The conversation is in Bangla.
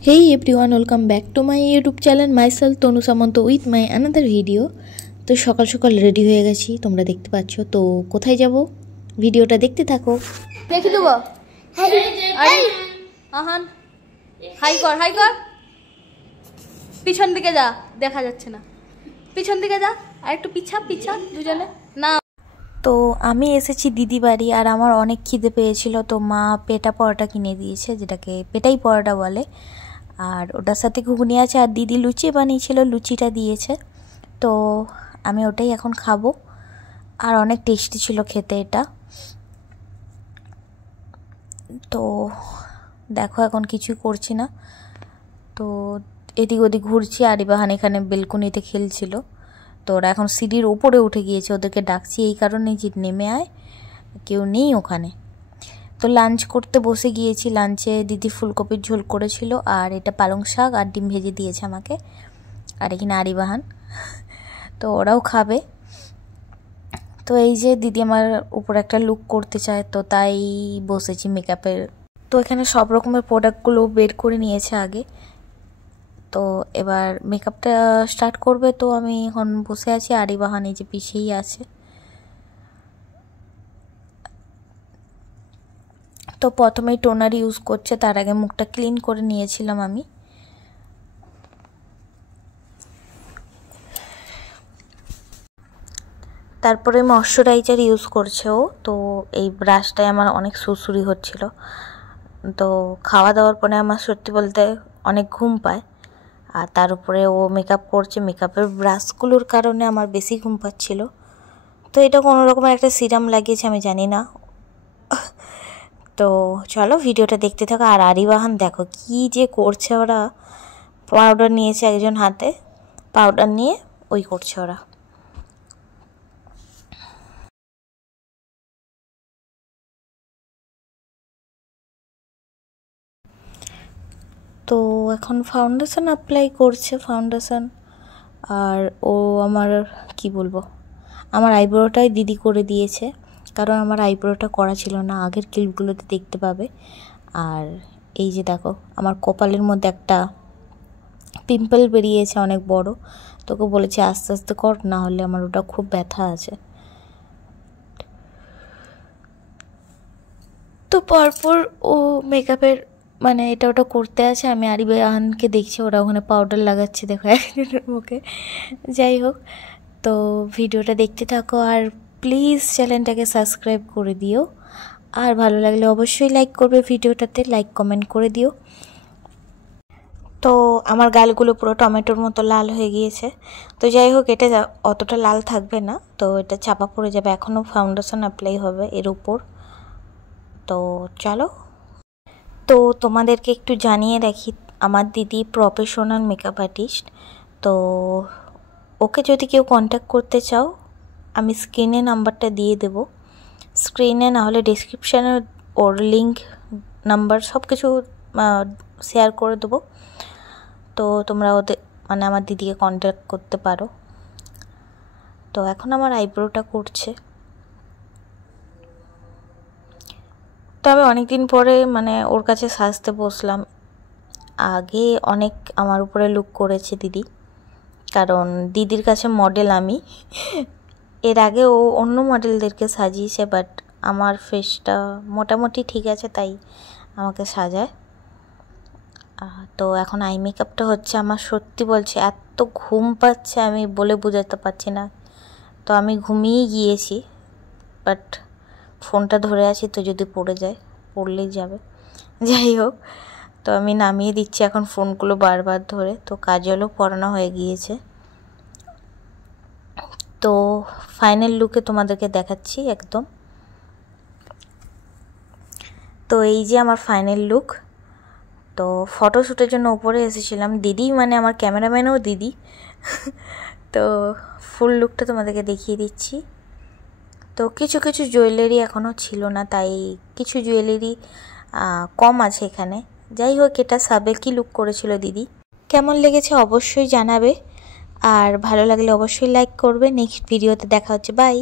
Hey everyone, welcome back to my YouTube channel. Myself Tonu Samanto with my another video. তো সকাল সকাল রেডি হয়ে গেছি, তোমরা দেখতে পাচ্ছ। তো কোথায় যাব ভিডিওটা দেখতে থাকো। দেখি দেবো। হাই আহান, হাই কর, হাই কর। পিছন দিকে যা, দেখা যাচ্ছে না। পিছন দিকে যা, আর একটু পিছা পিছা দুজনে না। তো আমি এসেছি দিদি বাড়ি, আর আমার অনেক খিদে পেয়েছিল। তো মা পেটা পরোটা কিনে দিয়েছে, যেটাকে পেটাই পরোটা বলে, আর ওটার সাথে ঘুগনি আছে। আর দিদি লুচি বানিয়েছিল, লুচিটা দিয়েছে। তো আমি ওটাই এখন খাবো, আর অনেক টেস্টি ছিল খেতে এটা। তো দেখো এখন কিছুই করছি না, তো এদিক ওদিক ঘুরছি। আর ইবাহান এখানে বেলকনিতে খেলছিল। তো ওরা এখন সিঁড়ির উপরে উঠে গিয়েছে, ওদেরকে ডাকছি এই কারণে যে নেমে আয়, কেউ নেই ওখানে। তো লাঞ্চ করতে বসে গিয়েছি। লাঞ্চে দিদি ফুলকপির ঝোল করেছিল, আর এটা পালং শাক আর ডিম ভেজে দিয়েছে আমাকে। আর এখানে আরিবাহান, তো ওরাও খাবে। তো এই যে দিদি আমার উপর একটা লুক করতে চায়, তো তাই বসেছি মেকআপের। তো এখানে সব রকমের প্রোডাক্টগুলো বের করে নিয়েছে আগে। তো এবার মেকআপটা স্টার্ট করবে। তো আমি এখন বসে আছি, আরিবাহান এই যে পিছেই আছে। তো প্রথমেই টোনার ইউজ করছে, তার আগে মুখটা ক্লিন করে নিয়েছিলাম আমি। তারপরে ময়শ্চারাইজার ইউজ করছে ও। তো এই ব্রাশটায় আমার অনেক সুরসুরি হচ্ছিল। তো খাওয়া দাওয়ার পরে আমার সত্যি বলতে অনেক ঘুম পায়, আর তার উপরে ও মেকআপ করছে। মেকআপের ব্রাশগুলোর কারণে আমার বেশি ঘুম পাচ্ছিল। তো এটা কোনো রকমের একটা সিরাম লাগিয়েছে, আমি জানি না। তো চলো ভিডিওটা দেখতে থাকো। আর আরিবাহান দেখো কি যে করছে ওরা। পাউডার নিয়েছে একজন হাতে, পাউডার নিয়ে ওই করছে ওরা। তো এখন ফাউন্ডেশন অ্যাপ্লাই করছে, ফাউন্ডেশন। আর ও আমার কি বলবো, আমার আইব্রোটাই দিদি করে দিয়েছে, কারণ আমার আইব্রোটা করা ছিল না। আগের ক্লিপগুলোতে দেখতে পাবে। আর এই যে দেখো আমার কপালের মধ্যে একটা পিম্পল বেরিয়েছে অনেক বড়। তোকে বলেছি আস্তে আস্তে কর, না হলে আমার ওটা খুব ব্যথা আছে। তো পরপর ও মেকআপের মানে এটা ওটা করতে আছে। আমি আরিবাহানকে দেখছি, ওরা ওখানে পাউডার লাগাচ্ছে, দেখো একজনের মুখে। যাই হোক, তো ভিডিওটা দেখতে থাকো, আর প্লিজ চ্যানেলটাকে সাবস্ক্রাইব করে দিও। আর ভালো লাগলে অবশ্যই লাইক করবে ভিডিওটাতে, লাইক কমেন্ট করে দিও। তো আমার গালগুলো পুরো টমেটোর মতো লাল হয়ে গিয়েছে। তো যাই হোক, এটা অতটা লাল থাকবে না, তো এটা চাপা পড়ে যাবে। এখনও ফাউন্ডেশন অ্যাপ্লাই হবে এর উপর। তো চলো, তো তোমাদেরকে একটু জানিয়ে রাখি, আমার দিদি প্রফেশনাল মেকআপ আর্টিস্ট। তো ওকে যদি কেউ কন্ট্যাক্ট করতে চাও, আমি স্ক্রিনে নাম্বারটা দিয়ে দেব। স্ক্রিনে না হলে ডেসক্রিপশানে ওর লিঙ্ক, নাম্বার সব কিছু শেয়ার করে দেবো। তো তোমরা ওদের মানে আমার দিদিকে কন্ট্যাক্ট করতে পারো। তো এখন আমার আইব্রোটা করছে। তো আমি অনেকদিন পরে মানে ওর কাছে সাজতে বসলাম। আগে অনেক আমার উপরে লুক করেছে দিদি, কারণ দিদির কাছে মডেল আমি। এর আগে ও অন্য মডেলদেরকে সাজিয়েছে, বাট আমার ফেসটা মোটামুটি ঠিক আছে, তাই আমাকে সাজায়। তো এখন আই মেকআপটা হচ্ছে আমার। সত্যি বলছি এত ঘুম পাচ্ছে, আমি বলে বোঝাতে পারছি না। তো আমি ঘুমিয়ে গিয়েছি, বাট ফোনটা ধরে আছি, তো যদি পড়ে যায়, পড়লেই যাবে। যাই হোক, তো আমি নামিয়ে দিচ্ছি এখন ফোনগুলো বারবার ধরে। তো কাজলও পড়ানো হয়ে গিয়েছে। তো ফাইনাল লুকে তোমাদেরকে দেখাচ্ছি একদম। তো এই যে আমার ফাইনাল লুক। তো ফটোশ্যুটের জন্য উপরে এসেছিলাম, দিদি মানে আমার ক্যামেরাম্যানও দিদি। তো ফুল লুকটা তোমাদেরকে দেখিয়ে দিচ্ছি। তো কিছু কিছু জুয়েলারি এখনও ছিল না, তাই কিছু জুয়েলারি কম আছে এখানে। যাই হোক, এটা সাবেকি লুক করেছিল দিদি। কেমন লেগেছে অবশ্যই জানাবে, আর ভালো লাগলে অবশ্যই লাইক করবে। নেক্সট ভিডিওতে দেখা হচ্ছে, বাই।